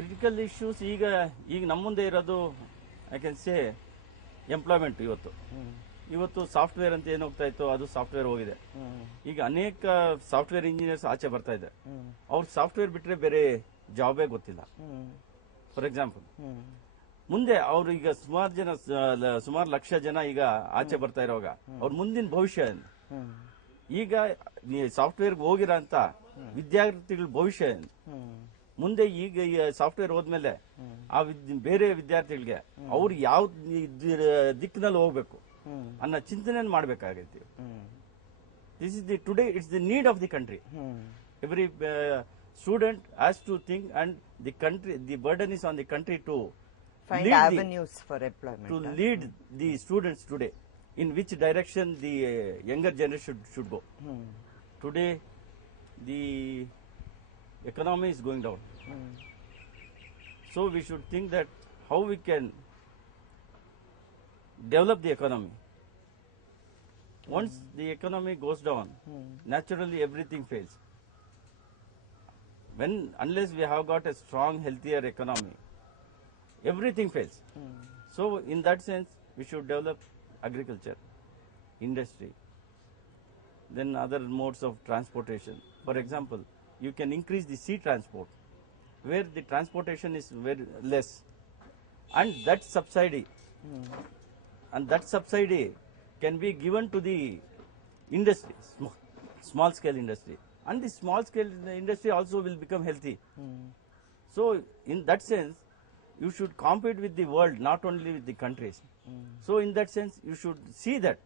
Critical issues ಈಗ ನಮ್ಮ ಮುಂದೆ ಇರೋದು ಐ ಕ್ಯಾನ್ ಸೇ ಎಂಪ್ಲಾಯ್ಮೆಂಟ್. ಇವತ್ತು ಸಾಫ್ಟ್ವೇರ್ ಅಂತ ಏನು ಹೋಗ್ತಾ ಇತ್ತು ಅದು ಸಾಫ್ಟ್ವೇರ್ ಹೋಗಿದೆ. ಈಗ ಅನೇಕ ಸಾಫ್ಟ್ವೇರ್ ಇಂಜಿನಿಯರ್ಸ್ ಆಚೆ ಬರ್ತಾ ಇದೆ. ಅವ್ರು ಸಾಫ್ಟ್ವೇರ್ ಬಿಟ್ರೆ ಬೇರೆ ಜಾಬೇ ಗೊತ್ತಿಲ್ಲ. ಫಾರ್ ಎಕ್ಸಾಂಪಲ್, ಮುಂದೆ ಅವರು ಈಗ ಸುಮಾರು ಲಕ್ಷ ಜನ ಈಗ ಆಚೆ ಬರ್ತಾ ಇರುವಾಗ ಅವ್ರ ಮುಂದಿನ ಭವಿಷ್ಯ ಏನು? ಈಗ ಸಾಫ್ಟ್ವೇರ್ಗೆ ಹೋಗಿರೋ ಅಂತ ವಿದ್ಯಾರ್ಥಿಗಳ ಭವಿಷ್ಯ ಏನು? ಮುಂದೆ ಈಗ ಸಾಫ್ಟ್ವೇರ್ ಹೋದ್ಮೇಲೆ ಬೇರೆ ವಿದ್ಯಾರ್ಥಿಗಳಿಗೆ ಅವ್ರು ಯಾವ ದಿಕ್ಕಿನಲ್ಲಿ ಹೋಗ್ಬೇಕು ಅನ್ನೋ ಚಿಂತನೆ ಮಾಡಬೇಕಾಗೈತಿ. This is the today it's the need of the country. Every student has to think and the country, the burden is on the country to find avenues for employment, to lead the students today in which direction the younger generation should go. Today the economy is going down, so we should think that how we can develop the economy. Once the economy goes down, naturally everything fails. Unless we have got a strong, healthier economy, everything fails. So in that sense we should develop agriculture, industry, then other modes of transportation. For example, you can increase the sea transport where the transportation is very less, and that subsidy can be given to the industry, small scale industry, and the small scale industry also will become healthy. So in that sense you should compete with the world, not only with the countries. So in that sense you should see that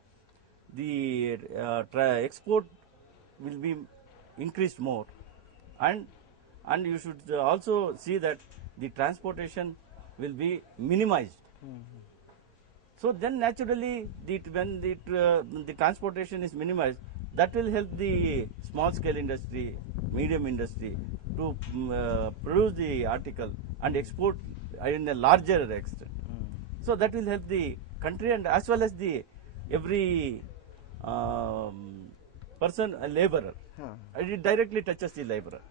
the export will be increased more, and you should also see that the transportation will be minimized. So then naturally when the transportation is minimized, that will help the small scale industry, medium industry to produce the article and export in a larger extent. So that will help the country and as well as the every person, a laborer. It directly touches the laborer.